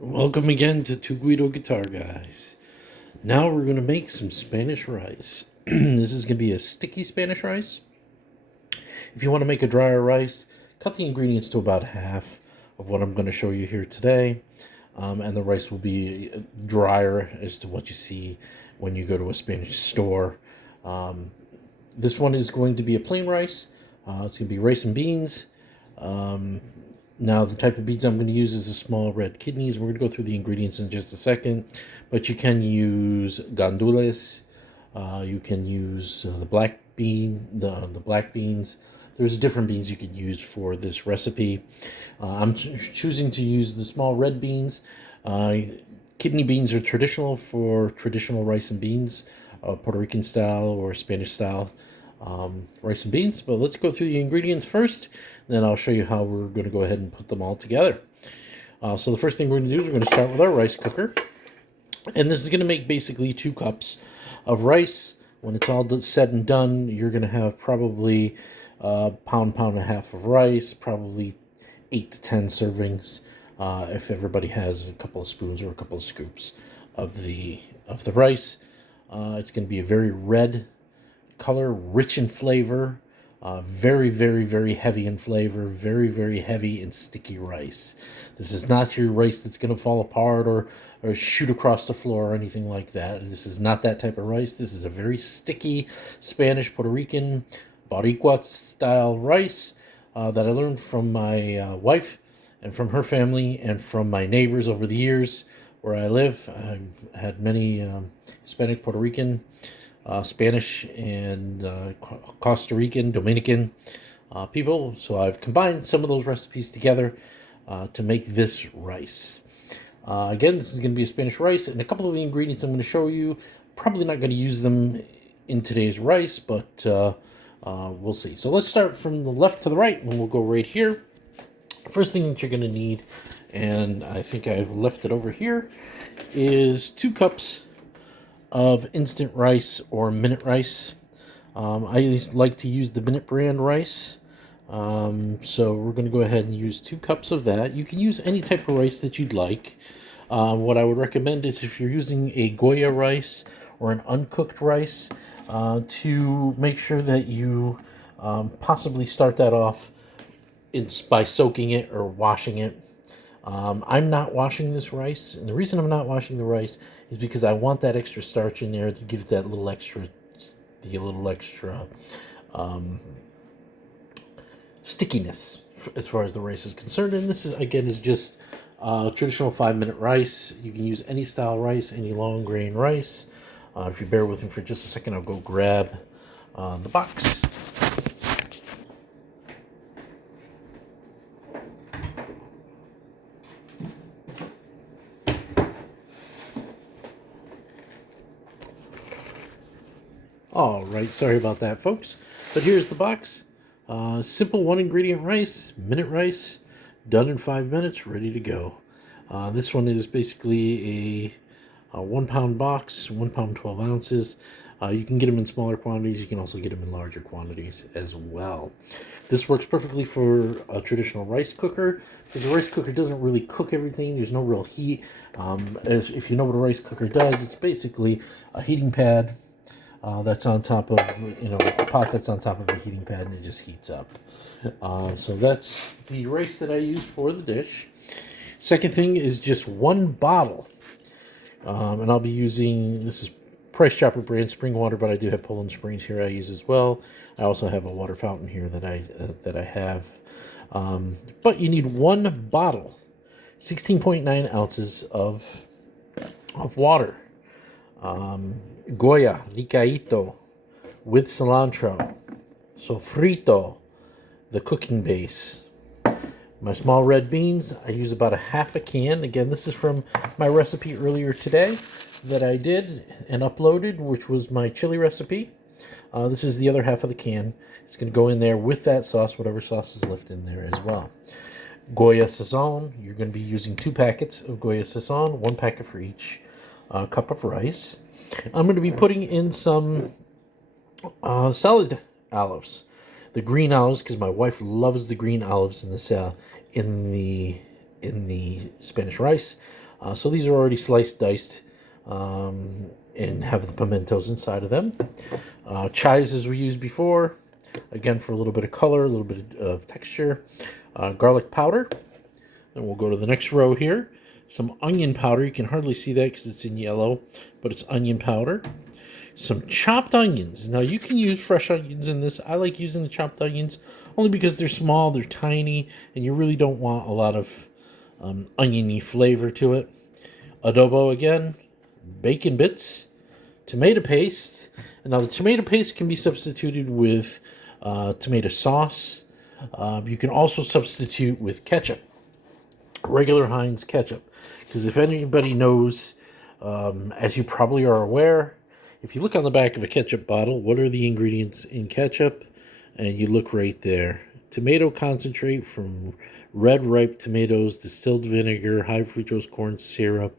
Welcome again to Two Guido Guitar Guys. Now we're going to make some Spanish rice. This is going to be a sticky Spanish rice. If you want to make a drier rice, cut the ingredients to about half of what I'm going to show you here today. And the rice will be drier as to what you see when you go to a Spanish store. Um, this one is going to be a plain rice. It's going to be rice and beans. Um, Now, the type of beans I'm going to use is the small red kidneys. We're going to go through the ingredients in just a second, but you can use gandules. You can use the black bean, the black beans. There's different beans you could use for this recipe. I'm choosing to use the small red beans. Kidney beans are traditional for traditional rice and beans, Puerto Rican style or Spanish style rice and beans. But let's go through the ingredients first, then I'll show you how we're going to go ahead and put them all together. So the first thing we're going to do is we're going to start with our rice cooker. And this is going to make basically 2 cups of rice. When it's all said and done, you're going to have probably a pound and a half of rice, probably 8 to 10 servings, if everybody has a couple of spoons or a couple of scoops of the rice. It's going to be a very red color, rich in flavor, very, very, very heavy in flavor, very, very heavy and sticky rice. This is not your rice that's going to fall apart or shoot across the floor or anything like that. This is not that type of rice. This is a very sticky Spanish, Puerto Rican, Boricua style rice that I learned from my wife and from her family and from my neighbors over the years where I live. I've had many Hispanic, Puerto Rican, Spanish, and Costa Rican, Dominican people. So I've combined some of those recipes together to make this rice. Again, this is going to be a Spanish rice, and a couple of the ingredients I'm going to show you, probably not going to use them in today's rice, but we'll see. So let's start from the left to the right, and we'll go right here. First thing that you're going to need, and I think I've left it over here, is 2 cups of instant rice or minute rice. I like to use the Minute brand rice. So we're going to go ahead and use 2 cups of that. You can use any type of rice that you'd like. What I would recommend is if you're using a Goya rice or an uncooked rice, to make sure that you possibly start that off by soaking it or washing it. I'm not washing this rice, and the reason I'm not washing the rice is because I want that extra starch in there to give that little extra, um, stickiness as far as the rice is concerned. And this is again is just traditional 5-minute rice. You can use any style rice, any long grain rice. If you bear with me for just a second, I'll go grab the box. All right, sorry about that, folks. But here's the box. Simple 1-ingredient rice, minute rice, done in 5 minutes, ready to go. This one is basically a 1-pound box, 1 pound 12 ounces. You can get them in smaller quantities. You can also get them in larger quantities as well. This works perfectly for a traditional rice cooker because the rice cooker doesn't really cook everything. There's no real heat. If you know what a rice cooker does, it's basically a heating pad that's on top of, a pot that's on top of a heating pad, and it just heats up. So that's the rice that I use for the dish. Second thing is just 1 bottle. And I'll be using, this is Price Chopper brand spring water, but I do have Poland Springs here I use as well. I also have a water fountain here that I have. But you need 1 bottle, 16.9 ounces of water. Goya, licaito, with cilantro, sofrito, the cooking base. My small red beans, I use about a half a can. Again, this is from my recipe earlier today that I did and uploaded, which was my chili recipe. This is the other half of the can. It's going to go in there with that sauce, whatever sauce is left in there as well. Goya Sazon, you're going to be using 2 packets of Goya Sazon, 1 packet for each cup of rice. I'm going to be putting in some salad olives, the green olives, because my wife loves the green olives in the Spanish rice. So these are already sliced, diced, and have the pimentos inside of them. Chives, as we used before, again for a little bit of color, a little bit of texture. Garlic powder. Then we'll go to the next row here. Some onion powder. You can hardly see that because it's in yellow, but it's onion powder. Some chopped onions. Now you can use fresh onions in this. I like using the chopped onions only because they're small, they're tiny, and you really don't want a lot of oniony flavor to it. Adobo again, bacon bits, tomato paste. And now the tomato paste can be substituted with tomato sauce. You can also substitute with ketchup, regular Heinz ketchup. Because if anybody knows, as you probably are aware, if you look on the back of a ketchup bottle, what are the ingredients in ketchup? And you look right there. Tomato concentrate from red ripe tomatoes, distilled vinegar, high fructose corn syrup,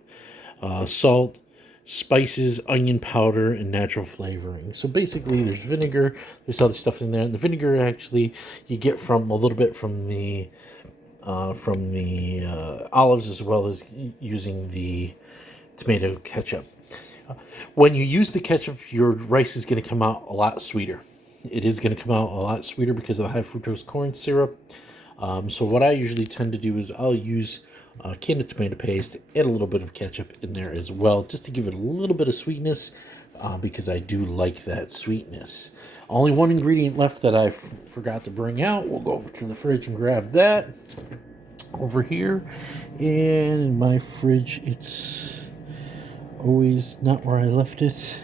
salt, spices, onion powder, and natural flavoring. So basically there's vinegar, there's other stuff in there. And the vinegar actually you get from a little bit from the olives as well as using the tomato ketchup. When you use the ketchup, your rice is going to come out a lot sweeter. It is going to come out a lot sweeter because of the high fructose corn syrup. So what I usually tend to do is I'll use a can of tomato paste, add a little bit of ketchup in there as well, just to give it a little bit of sweetness, because I do like that sweetness. Only one ingredient left that I forgot to bring out. We'll go over to the fridge and grab that over here. And in my fridge, it's always not where I left it.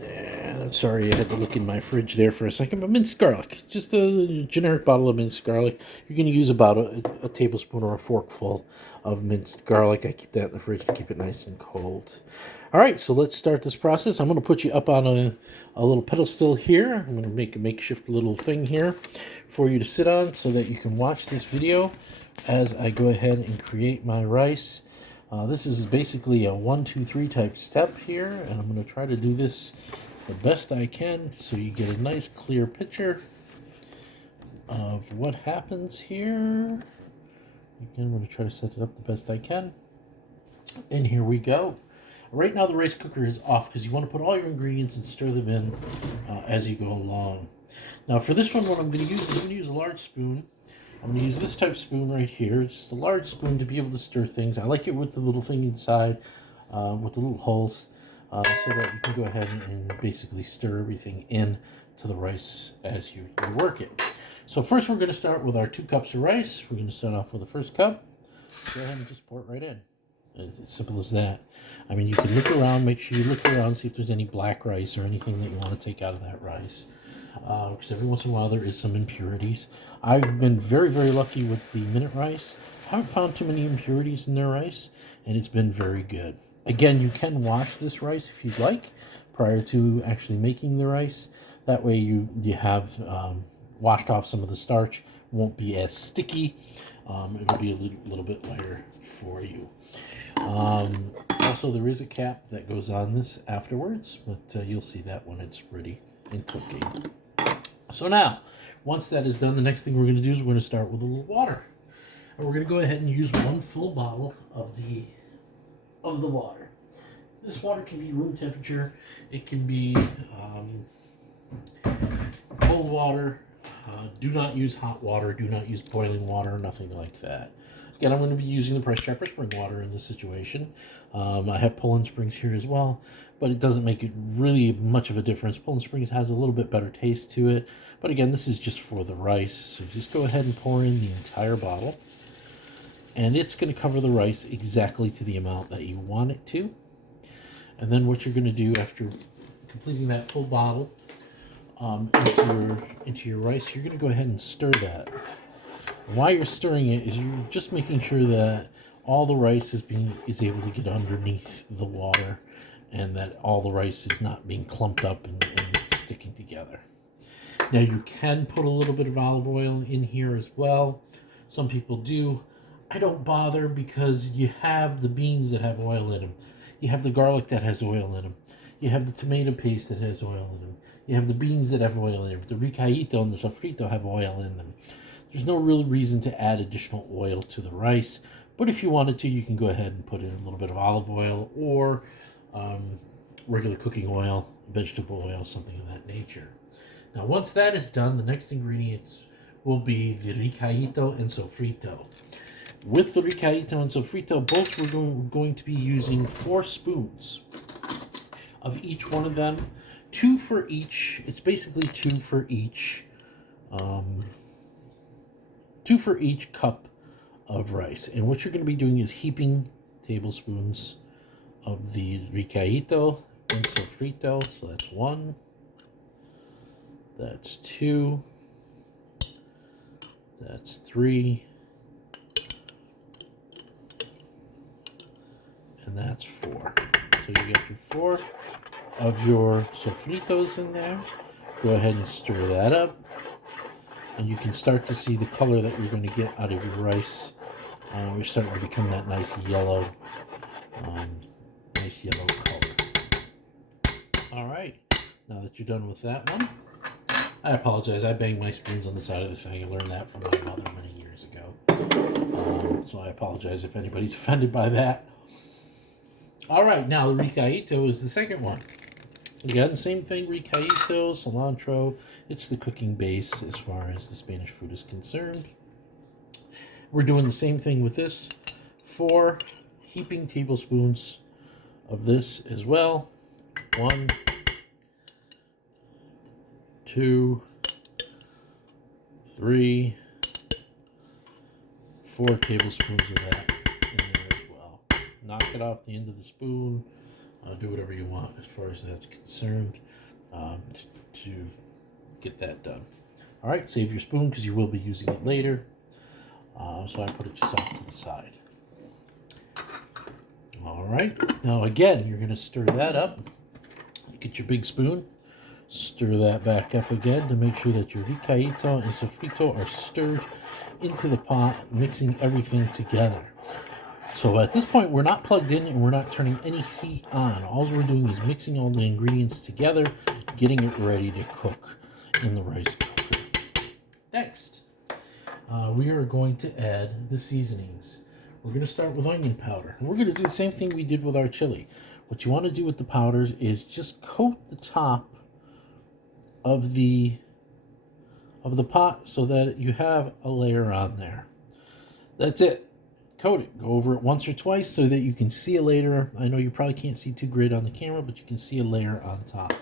And I'm sorry I had to look in my fridge there for a second, but minced garlic. Just a generic bottle of minced garlic. You're going to use about a tablespoon or a forkful of minced garlic. I keep that in the fridge to keep it nice and cold. All right, so let's start this process. I'm going to put you up on a little pedestal here. I'm going to make a makeshift little thing here for you to sit on so that you can watch this video as I go ahead and create my rice. This is basically a 1, 2, 3 type step here, and I'm going to try to do this the best I can so you get a nice clear picture of what happens here. Again, I'm going to try to set it up the best I can. And here we go. Right now the rice cooker is off because you want to put all your ingredients and stir them in as you go along. Now for this one, what I'm going to use is I'm going to use a large spoon. I'm going to use this type of spoon right here. It's just a large spoon to be able to stir things. I like it with the little thing inside, with the little holes, so that you can go ahead and basically stir everything in to the rice as you work it. So first we're going to start with our 2 cups of rice. We're going to start off with the first cup. Go ahead and just pour it right in. It's as simple as that. I mean, you can look around, make sure you look around, see if there's any black rice or anything that you want to take out of that rice. Because every once in a while there is some impurities. I've been very, very lucky with the minute rice. I haven't found too many impurities in their rice, and it's been very good. Again, you can wash this rice if you'd like prior to actually making the rice. That way you have washed off some of the starch. Won't be as sticky. It'll be a little bit lighter for you. Also, there is a cap that goes on this afterwards, but you'll see that when it's ready and cooking. So now, once that is done, the next thing we're going to do is we're going to start with a little water. And we're going to go ahead and use 1 full bottle of the water. This water can be room temperature. It can be cold water. Do not use hot water. Do not use boiling water. Nothing like that. Again, I'm going to be using the Price Chopper spring water in this situation. I have Poland Springs here as well, but it doesn't make it really much of a difference. Poland Springs has a little bit better taste to it, but again, this is just for the rice. So just go ahead and pour in the entire bottle, and it's going to cover the rice exactly to the amount that you want it to. And then what you're going to do after completing that full bottle into your rice, you're going to go ahead and stir that. While you're stirring it, is you're just making sure that all the rice is able to get underneath the water, and that all the rice is not being clumped up and sticking together. Now you can put a little bit of olive oil in here as well. Some people do. I don't bother because you have the beans that have oil in them. You have the garlic that has oil in them. You have the tomato paste that has oil in them. You have the beans that have oil in them. The ricayito and the sofrito have oil in them. There's no real reason to add additional oil to the rice, But if you wanted to, you can go ahead and put in a little bit of olive oil or um, regular cooking oil, vegetable oil, something of that nature. Now, once that is done, the next ingredients will be the ricaito and sofrito. With the ricaito and sofrito, both we're going to be using 4 spoons of each one of them. 2 for each. It's basically 2 for each. 2 for each cup of rice. And what you're going to be doing is heaping tablespoons of the ricaito and sofrito. So that's 1. That's 2. That's 3. And that's 4. So you get your 4 of your sofritos in there. Go ahead and stir that up. And you can start to see the color that you're going to get out of your rice. We're starting to become that nice yellow color. All right. Now that you're done with that one, I apologize. I banged my spoons on the side of the thing. I learned that from my mother many years ago. So I apologize if anybody's offended by that. All right, now the ricaito is the second one. Again, same thing, ricaito, cilantro. It's the cooking base as far as the Spanish food is concerned. We're doing the same thing with this. 4 heaping tablespoons of this as well. 1, 2, 3, 4 tablespoons of that in there as well. Knock it off the end of the spoon. Do whatever you want as far as that's concerned to get that done. All right, save your spoon because you will be using it later. So I put it just off to the side. All right, now again, you're going to stir that up. You get your big spoon, stir that back up again to make sure that your ricaito and sofrito are stirred into the pot, mixing everything together. So at this point, we're not plugged in and we're not turning any heat on. All we're doing is mixing all the ingredients together, getting it ready to cook in the rice cooker. Next, we are going to add the seasonings. We're going to start with onion powder. And we're going to do the same thing we did with our chili. What you want to do with the powders is just coat the top of the pot so that you have a layer on there. That's it. Coat it. Go over it once or twice so that you can see a layer. I know you probably can't see too great on the camera, but you can see a layer on top.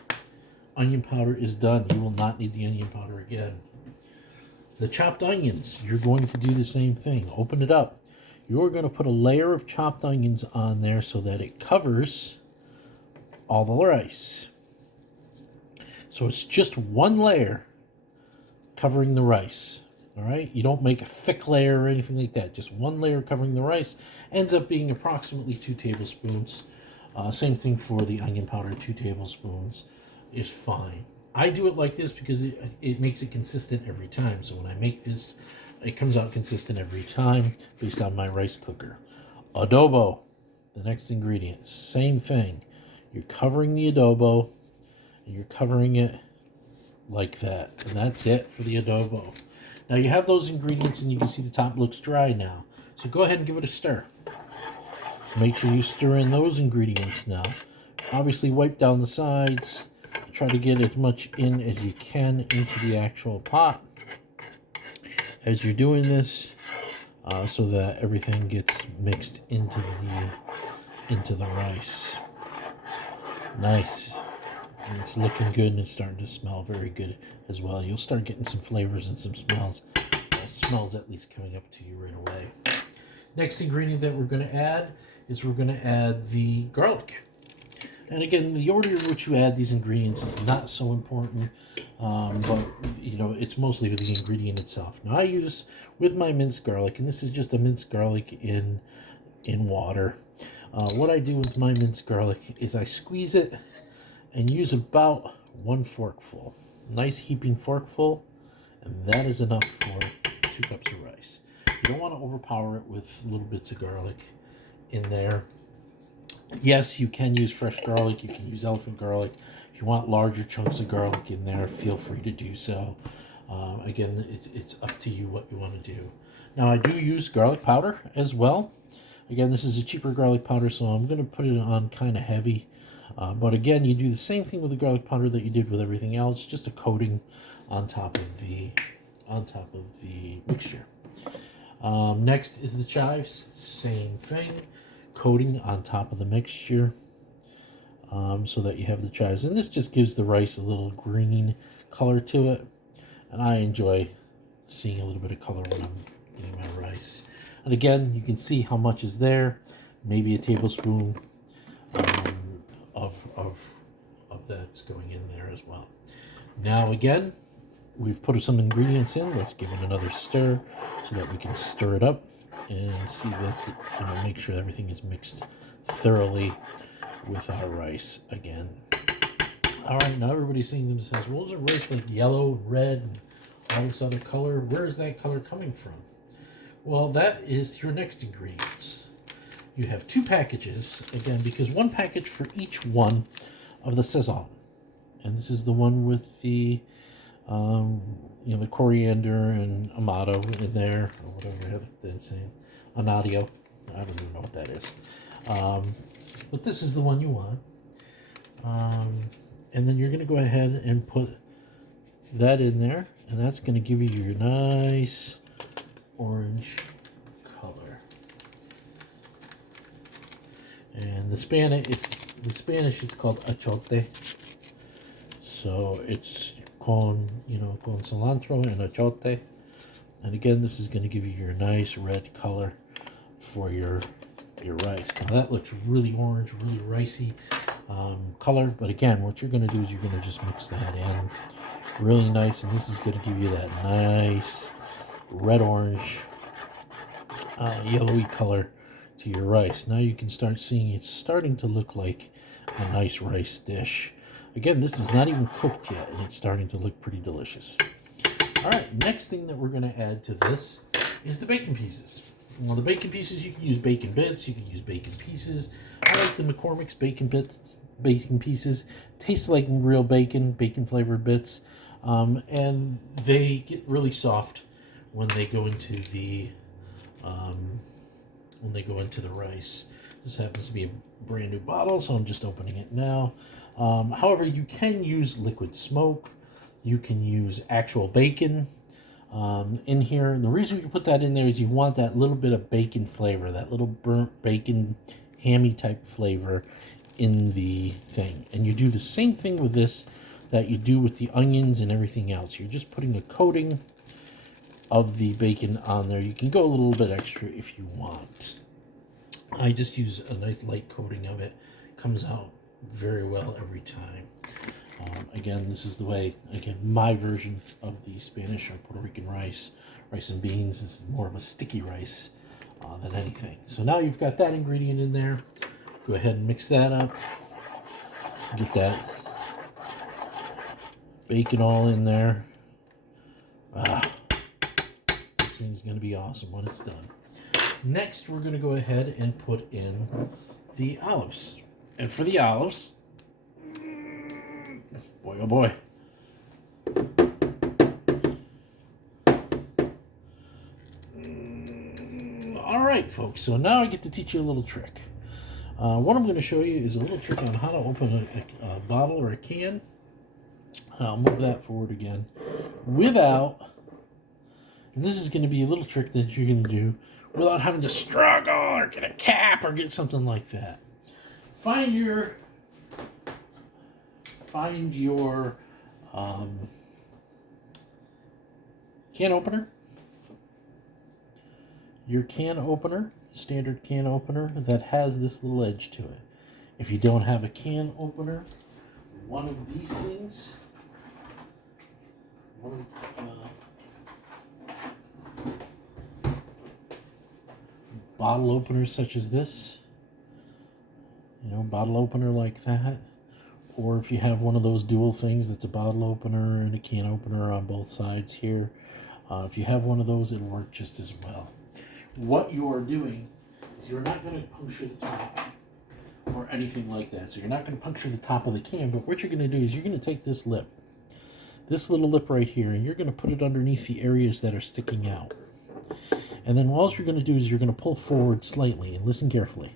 Onion powder is done. You will not need the onion powder again. The chopped onions, you're going to do the same thing. Open it up. You're going to put a layer of chopped onions on there so that it covers all the rice. So it's just one layer covering the rice. All right, you don't make a thick layer or anything like that. Just one layer covering the rice. Ends up being approximately 2 tablespoons. Same thing for the onion powder, 2 tablespoons is fine. I do it like this because it makes it consistent every time. So when I make this, it comes out consistent every time based on my rice cooker. Adobo, the next ingredient, same thing. You're covering the adobo, and you're covering it like that. And that's it for the adobo. Now you have those ingredients and you can see the top looks dry now. So go ahead and give it a stir. Make sure you stir in those ingredients now. Obviously wipe down the sides. Try to get as much in as you can into the actual pot as you're doing this so that everything gets mixed into the rice. Nice. And it's looking good and it's starting to smell very good as well. You'll start getting some flavors and some smells. Smells at least coming up to you right away. Next ingredient that we're going to add is we're going to add the garlic. And again, the order in which you add these ingredients is not so important, but you know, it's mostly the ingredient itself. Now I use with my minced garlic, and this is just a minced garlic in water. What I do with my minced garlic is I squeeze it and use about 1 forkful. Nice heaping forkful, and that is enough for 2 cups of rice. You don't want to overpower it with little bits of garlic in there. Yes, you can use fresh garlic. You can use elephant garlic. If you want larger chunks of garlic in there, feel free to do so. Again, it's up to you what you want to do. Now I do use garlic powder as well. Again, this is a cheaper garlic powder, so I'm going to put it on kind of heavy. But again, you do the same thing with the garlic powder that you did with everything else, just a coating on top of the mixture. Next is the chives, same thing, coating on top of the mixture, so that you have the chives. And this just gives the rice a little green color to it, and I enjoy seeing a little bit of color when I'm eating my rice. And again, you can see how much is there, maybe a tablespoon of that's going in there as well. Now again, we've put some ingredients in. Let's give it another stir so that we can stir it up and see that, make sure everything is mixed thoroughly with our rice again. All right, now everybody's seeing them says, well, isn't rice like yellow, red, and all this other color? Where is that color coming from? Well, that is your next ingredients. You have 2 packages, again, because 1 package for each one of the sazon. And this is the one with the, the coriander and amato in there, or whatever they're saying. Anadio. I don't even know what that is. But this is the one you want. And then you're going to go ahead and put that in there, and that's going to give you your nice orange color. And the Spanish it's called achote. So it's con cilantro and achote. And again, this is going to give you your nice red color for your rice. Now that looks really orange, really ricey color. But again, what you're going to do is you're going to just mix that in really nice, and this is going to give you that nice red orange yellowy color to your rice. Now you can start seeing it's starting to look like a nice rice dish. Again, this is not even cooked yet, and it's starting to look pretty delicious. All right, next thing that we're going to add to this is the bacon pieces. Well, the bacon pieces, you can use bacon bits, you can use bacon pieces. I like the McCormick's bacon pieces. Tastes like real bacon flavored bits. And they get really soft when they go into the rice. This happens to be a brand new bottle, so I'm just opening it now. However, you can use liquid smoke. You can use actual bacon in here. And the reason you put that in there is you want that little bit of bacon flavor, that little burnt bacon, hammy type flavor in the thing. And you do the same thing with this that you do with the onions and everything else. You're just putting a coating of the bacon on there. You can go a little bit extra if you want. I just use a nice light coating of it. Comes out very well every time. Again, this is the way, my version of the Spanish or Puerto Rican rice and beans is more of a sticky rice than anything. So now you've got that ingredient in there. Go ahead and mix that up. Get that bacon all in there. This thing's going to be awesome when it's done. Next, we're going to go ahead and put in the olives. And for the olives, boy oh boy. All right, folks, so now I get to teach you a little trick. What I'm going to show you is a little trick on how to open a bottle or a can. I'll move that forward again. And this is going to be a little trick that you're going to do without having to struggle or get a cap or get something like that. Find your can opener. Your can opener, standard can opener that has this little edge to it. If you don't have a can opener, one of these things, bottle openers such as this, bottle opener like that, or if you have one of those dual things that's a bottle opener and a can opener on both sides here, if you have one of those, it'll work just as well. What you are doing is you're not going to puncture the top or anything like that. So you're not going to puncture the top of the can, but what you're going to do is you're going to take this lip. this little lip right here, and you're going to put it underneath the areas that are sticking out. And then all you're going to do is you're going to pull forward slightly, and listen carefully.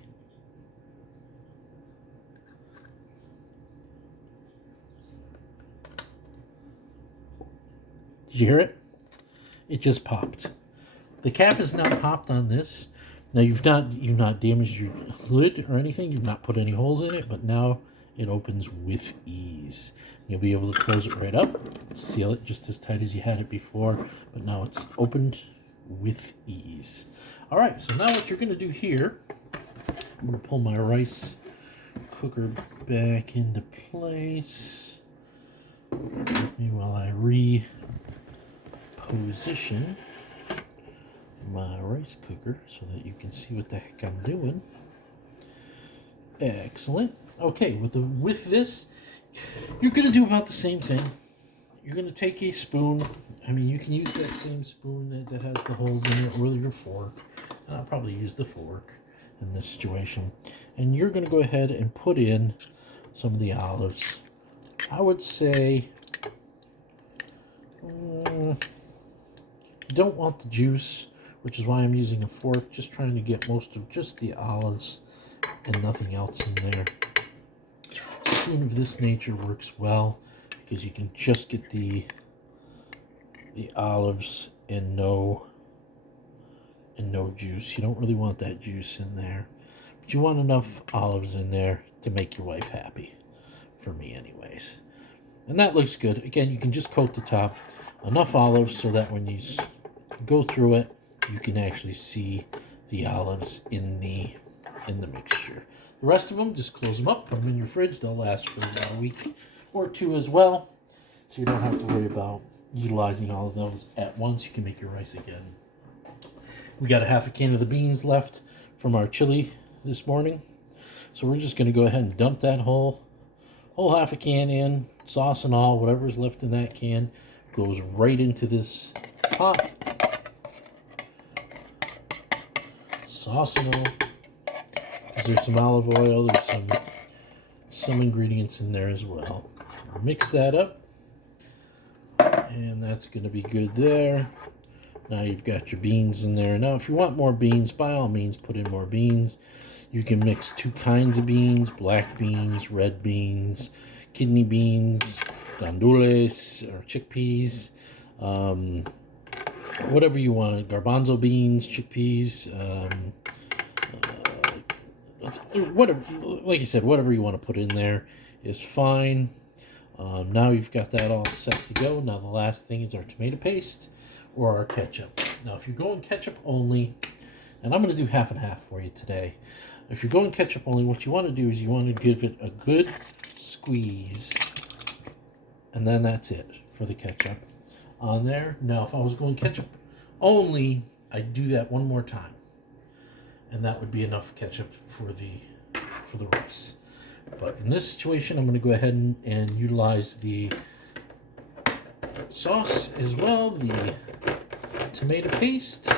Did you hear it? It just popped. The cap is now popped on this. Now you've not damaged your hood or anything. You've not put any holes in it, but now it opens with ease. You'll be able to close it right up, seal it just as tight as you had it before, but now it's opened with ease. All right, so now what you're going to do here, I'm going to pull my rice cooker back into place. With me while I reposition my rice cooker so that you can see what the heck I'm doing. Excellent. Okay, with this, you're going to do about the same thing. You're going to take a spoon. I mean, you can use that same spoon that has the holes in it, or your fork. And I'll probably use the fork in this situation. And you're going to go ahead and put in some of the olives. I would say you don't want the juice, which is why I'm using a fork, just trying to get most of just the olives and nothing else in there. A spoon of this nature works well because you can just get the olives and no juice. You don't really want that juice in there, but you want enough olives in there to make your wife happy, for me anyways. And that looks good. Again, you can just coat the top. Enough olives so that when you go through it, you can actually see the olives in the mixture. The rest of them, just close them up, put them in your fridge. They'll last for about a week or two as well, so you don't have to worry about utilizing all of those at once. You can make your rice again. We got a half a can of the beans left from our chili this morning, so we're just going to go ahead and dump that whole half a can in, sauce and all. Whatever's left in that can goes right into this pot. Sauce and all. There's some olive oil. There's some ingredients in there as well. Mix that up, and that's going to be good there. Now you've got your beans in there. Now, if you want more beans, by all means, put in more beans. You can mix two kinds of beans: black beans, red beans, kidney beans, gandules or chickpeas, whatever you want. Garbanzo beans, chickpeas, whatever. Like I said, whatever you want to put in there is fine. Now you've got that all set to go. Now the last thing is our tomato paste or our ketchup. Now if you're going ketchup only, and I'm going to do half and half for you today. If you're going ketchup only, what you want to do is you want to give it a good squeeze, and then that's it for the ketchup on there. Now if I was going ketchup only, I'd do that one more time, and that would be enough ketchup for the rice. But in this situation, I'm going to go ahead and utilize the sauce as well, the tomato paste,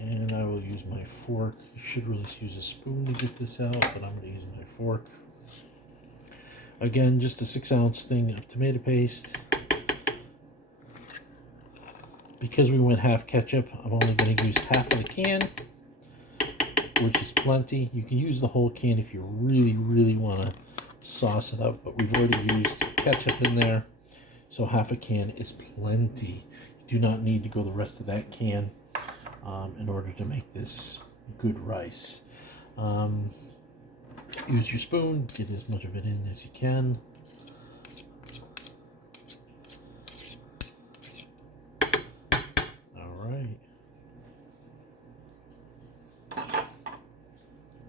and I will use my fork. You should really use a spoon to get this out, but I'm going to use my fork. Again, just a 6-ounce thing of tomato paste. Because we went half ketchup, I'm only going to use half of the can, which is plenty. You can use the whole can if you really, really want to sauce it up, but we've already used ketchup in there, so half a can is plenty. You do not need to go the rest of that can in order to make this good rice. Use your spoon, get as much of it in as you can.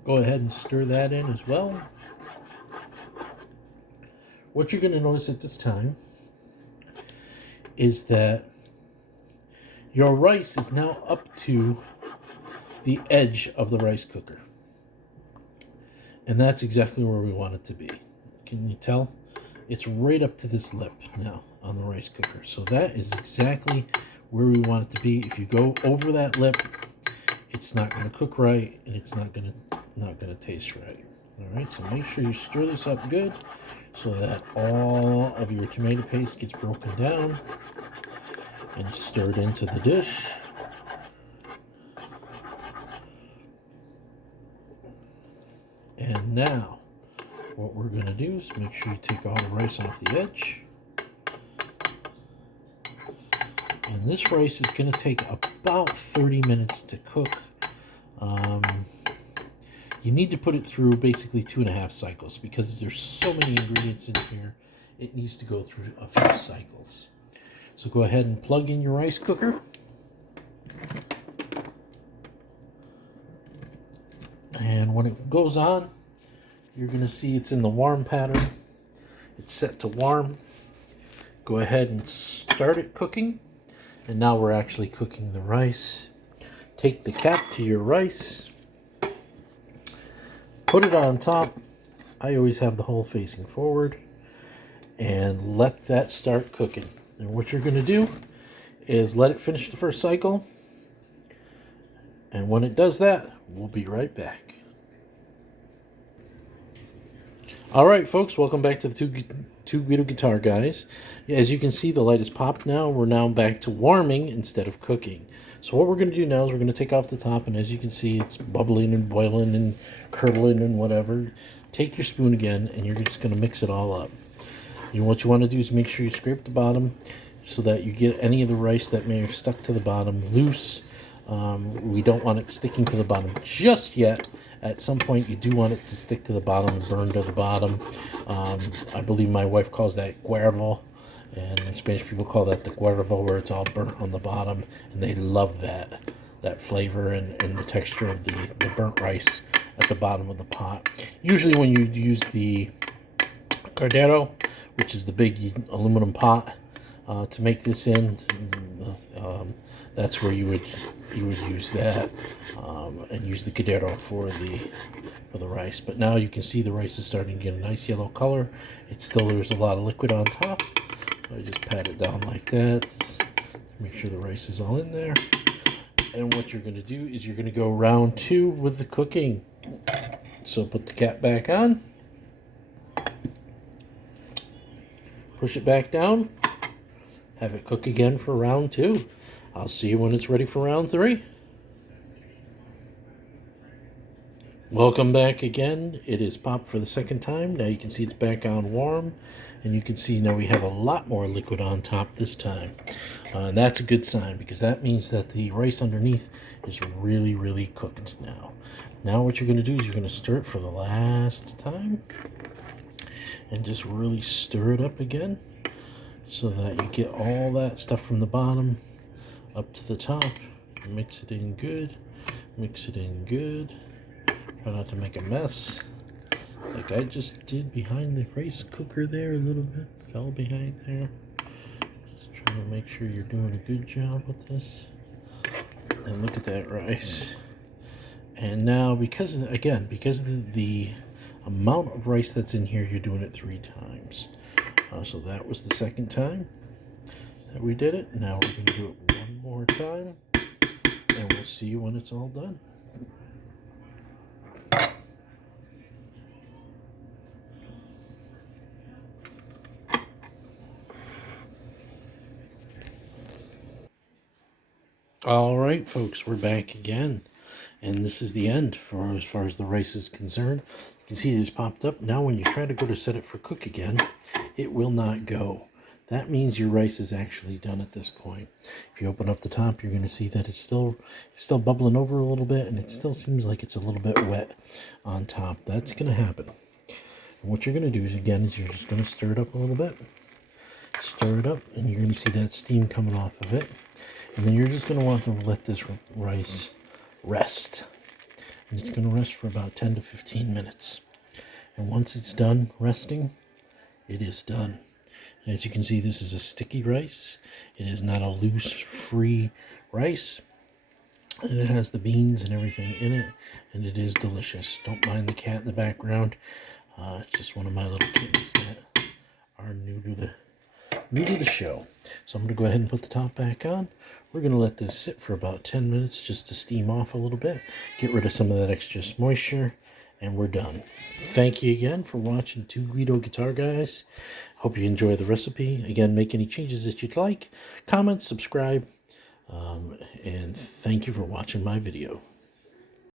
Go ahead and stir that in as well. What you're going to notice at this time is that your rice is now up to the edge of the rice cooker. And that's exactly where we want it to be. Can you tell? It's right up to this lip now on the rice cooker. So that is exactly where we want it to be. If you go over that lip, it's not going to cook right, and it's not going to taste right. All right, so make sure you stir this up good. so that all of your tomato paste gets broken down and stirred into the dish. And now, what we're going to do is make sure you take all the rice off the edge. And this rice is going to take about 30 minutes to cook. You need to put it through basically 2.5 cycles because there's so many ingredients in here. It needs to go through a few cycles. So go ahead and plug in your rice cooker. And when it goes on, you're going to see it's in the warm pattern. It's set to warm. Go ahead and start it cooking. And now we're actually cooking the rice. Take the cap to your rice. Put it on top. I always have the hole facing forward. And let that start cooking. And what you're going to do is let it finish the first cycle. And when it does that, we'll be right back. All right, folks, welcome back to the Two Guido Guitar Guys. As you can see, the light is popped now. We're now back to warming instead of cooking. So what we're going to do now is we're going to take off the top, and as you can see, it's bubbling and boiling and curdling and whatever. Take your spoon again, and you're just going to mix it all up. What you want to do is make sure you scrape the bottom so that you get any of the rice that may have stuck to the bottom loose. We don't want it sticking to the bottom just yet. At some point, you do want it to stick to the bottom and burn to the bottom. I believe my wife calls that guervo, and in Spanish people call that the guervo, where it's all burnt on the bottom, and they love that flavor and the texture of the burnt rice at the bottom of the pot. Usually when you use the cardero, which is the big aluminum pot, to make this in, that's where you would use that, and use the cardero for the rice. But now you can see the rice is starting to get a nice yellow color. There's a lot of liquid on top. So I just pat it down like that. Make sure the rice is all in there. And what you're going to do is you're going to go round 2 with the cooking. So put the cap back on. Push it back down. Have it cook again for round 2. I'll see you when it's ready for round 3. Welcome back again. It is popped for the second time. Now you can see it's back on warm. And you can see now we have a lot more liquid on top this time. And that's a good sign because that means that the rice underneath is really, really cooked now. Now what you're going to do is you're going to stir it for the last time. And just really stir it up again so that you get all that stuff from the bottom up to the top. Mix it in good. Mix it in good. Try not to make a mess like I just did behind the rice cooker there a little bit. Fell behind there. Just trying to make sure you're doing a good job with this. And look at that rice. And now because of the amount of rice that's in here, you're doing it 3 times. So that was the second time that we did it. Now we're going to do it one more time, and we'll see you when it's all done. All right, folks, we're back again. And this is the end as far as the rice is concerned. You can see it has popped up. Now when you try to go to set it for cook again, it will not go. That means your rice is actually done at this point. If you open up the top, you're going to see that it's still bubbling over a little bit, and it still seems like it's a little bit wet on top. That's going to happen. And what you're going to do is, again, you're just going to stir it up a little bit. Stir it up, and you're going to see that steam coming off of it. And then you're just going to want to let this rice rest. And it's going to rest for about 10 to 15 minutes. And once it's done resting, it is done. As you can see, this is a sticky rice. It is not a loose, free rice. And it has the beans and everything in it. And it is delicious. Don't mind the cat in the background. It's just one of my little kittens that are new to the show. So I'm going to go ahead and put the top back on. We're going to let this sit for about 10 minutes just to steam off a little bit. Get rid of some of that extra moisture. and we're done. Thank you again for watching Two Guido Guitar Guys. Hope you enjoy the recipe. Again, make any changes that you'd like. Comment, subscribe, and thank you for watching my video.